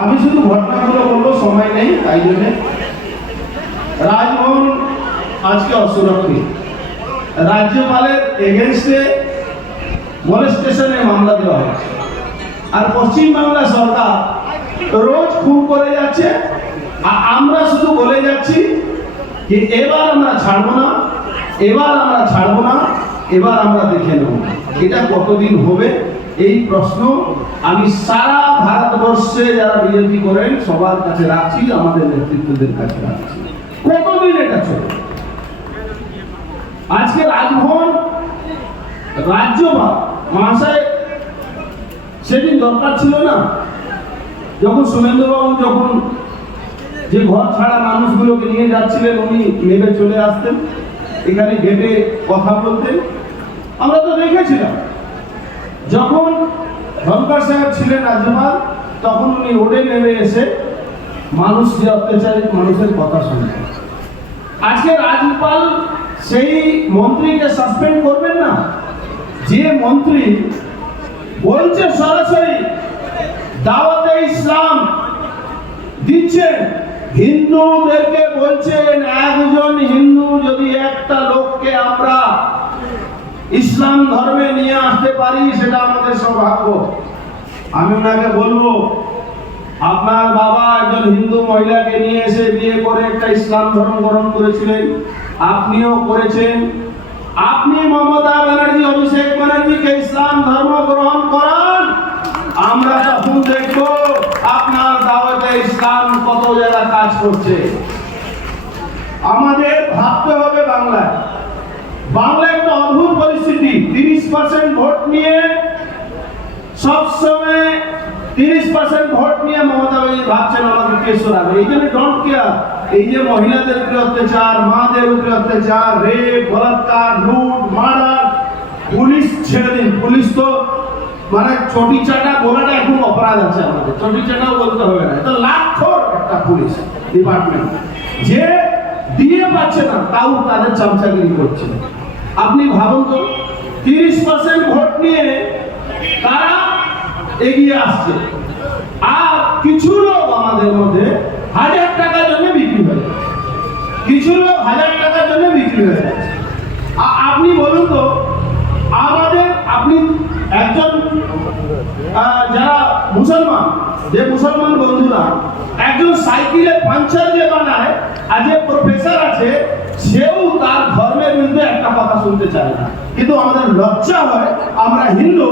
আমি শুধু ঘটনাগুলো বলব, সময় নেই, তাই জন্যে। রাজভবন আজকে অসুরক্ষিত। রাজ্যপালের এগেনস্টে মলেস্টেশনে মামলা দেওয়া হয়েছে। আর পশ্চিমবাংলা সরকার রোজ খুন করে যাচ্ছে। আর আমরা শুধু বলে যাচ্ছি যে এবার আমরা ছাড়বো না, এবার আমরা ছাড়বো না, এবার আমরা দেখে নেব। এটা কতদিন হবে? এই প্রশ্ন আমি সারা ভারতবর্ষে যারা বিজেপি করেন, সবার কাছে রাখছি, আমাদের নেতৃত্বদের কাছে রাখছি। কতদিন এটা চলবে আজকে রাজভবন, রাজ্যপাল মহাশয়, সেদিন দরকার ছিল না? যখন সুমেন্দ্রবাবু যখন যে ঘর ছাড়া মানুষগুলোকে নিয়ে যাচ্ছিলেন, উনি নেমে চলে আসতেন। এখানে গেটে কথা বলতেন। আমরা তো দেখেছিলাম। যখন ধনকর সাহেব ছিলেন রাজ্যপাল তখন উনি রোডে নেমে এসে মানুষ যে অত্যাচারিত মানুষের কথা শুনতেন আজকে রাজ্যপাল সেই মন্ত্রীকে সাসপেন্ড করবেন না? যে মন্ত্রী বলছে সরাসরি, দাওয়াতে ইসলাম দিচ্ছেন হিন্দুদেরকে বলছেন, একজন হিন্দু যদি একটা ইসলাম ধর্মে নিয়ে আসতে পারি সেটা আমাদের সৌভাগ্য। আমি ওনাকে বলব, আপনার বাবা একজন হিন্দু মহিলাকে নিয়ে এসে বিয়ে করে একটা ইসলাম ধর্ম গ্রহণ করেছিলেন। আপনিও করেছেন। আপনি মমতা ব্যানার্জি, অভিষেক ব্যানার্জিকে ইসলাম ধর্ম গ্রহণ করান, আমরা তখন দেখব আপনার দাওয়াতে ইসলাম কত জায়গা কাজ করছে। আমাদের ভাবতে হবে বাংলায়। বাংলা একটা অদ্ভুত পরিস্থিতি। তিরিশ পার্সেন্ট ভোট নিয়ে সবসময় তিরিশ পার্সেন্ট ভোট নিয়ে মমতা ব্যানার্জি ভাবছেন আমাকে কে সরাবে এই জন্য ডোন্ট কেয়ার এই যে মহিলাদের উপরে অত্যাচার, মাদের উপরে অত্যাচার রেপ বলাৎকার, লুট, মার্ডার, পুলিশ ছেড়ে দিন। পুলিশ তো মানে চটি চাটা বলাটা এখন অপরাধ আছে আমাদের। চটি চাটাও বলতে হবে না। এটা লাখর একটা পুলিশ ডিপার্টমেন্ট যে দিয়ে পাচ্ছে না, তাও তাদের চামচাগিরি করছে। আপনি ভাবুন তো, তিরিশ পার্সেন্ট ভোট নিয়ে তারা এগিয়ে আসছে? আর কিছু লোক আমাদের মধ্যে হাজার টাকার জন্য বিক্রি হয়ে কিছু লোক হাজার টাকার জন্য বিক্রি হয়ে যাচ্ছে আপনি বলুন তো, আমাদের আপনি একজন যারা মুসলমান, যে মুসলমান বন্ধুরা, একজন সাইকেলে পাঞ্চার যে বানায়, আর যে প্রফেসর আছে, সেও তার ধর্মের বিরুদ্ধে শুনতে চায় না। কিন্তু আমাদের লজ্জা হয়, আমরা হিন্দু,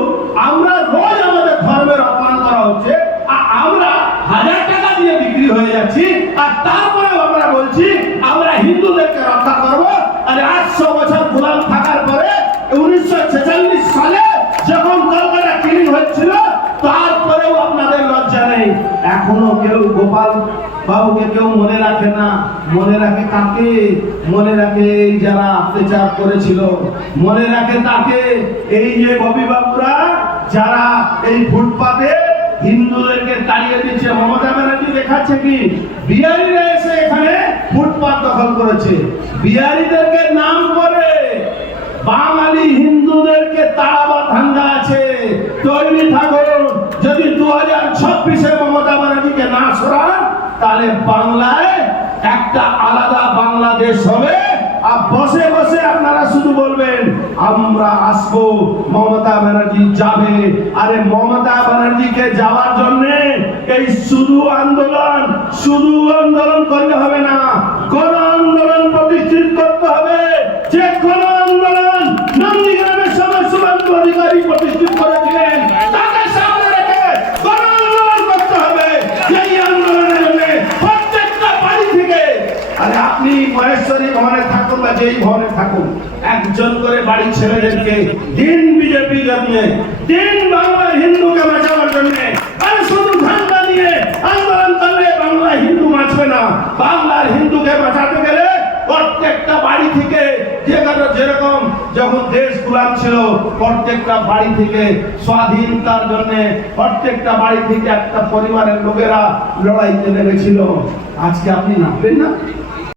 আমরা রোজ আমাদের ধর্মের অপমান করা হচ্ছে, আর আমরা হাজার টাকা দিয়ে বিক্রি হয়ে যাচ্ছি, আর তারপরেও আমরা বলছি, আমরা হিন্দুদেরকে মনে রাখে কাকে মনে রাখে এই যারা অত্যাচার করেছিল। মনে রাখে তাকে এই যে বাবুরা যারা এই ফুটপাতে হিন্দুদেরকে তাড়িয়ে দিচ্ছে। মমতা ব্যানার্জি দেখাচ্ছে কি? বিহারিরা এসে এখানে ফুটপাত দখল করেছে। বিহারিদেরকে নাম করে বাঙালি হিন্দুদেরকে তাড়াবার ধান্দা আছে। তৈরি থাকুন যদি দু হাজার ছাব্বিশে মমতা ব্যানার্জিকে না সরান, তাহলে বাংলায় একটা আলাদা বাংলাদেশ হবে। আর বসে বসে আপনারা শুধু বলবেন, আমরা আসব, মমতা ব্যানার্জি যাবে। আরে মমতা ব্যানার্জিকে যাওয়ার জন্য এই শুধু আন্দোলন শুধু আন্দোলন করলে হবে না। কোন আন্দোলন প্রতিষ্ঠিত করতে হবে। যে কোন আন্দোলন, নন্দীগ্রামের সময় সুকান্ত অধিকারী প্রতিষ্ঠিত করেছিলেন মহেশ্বরী ভবনে থাকুন বা যেই থাকুন একজন করে বাড়ি ছেলেদেরকে দিন বিজেপি জন্য, দিন বাংলা হিন্দুকে বাঁচানোর জন্য শুধু ধান্দা নিয়ে আন্দোলন করলে বাংলা হিন্দু বাঁচবে না। বাংলার হিন্দুকে বাঁচাতে গেলে প্রত্যেকটা বাড়ি থেকে যেখানে যেরকম যখন দেশ গুলাম ছিল, প্রত্যেকটা বাড়ি থেকে স্বাধীনতার জন্য প্রত্যেকটা বাড়ি থেকে একটা পরিবারের লোকেরা লড়াইতে নেমেছিল। আজকে আপনি নামবেন না?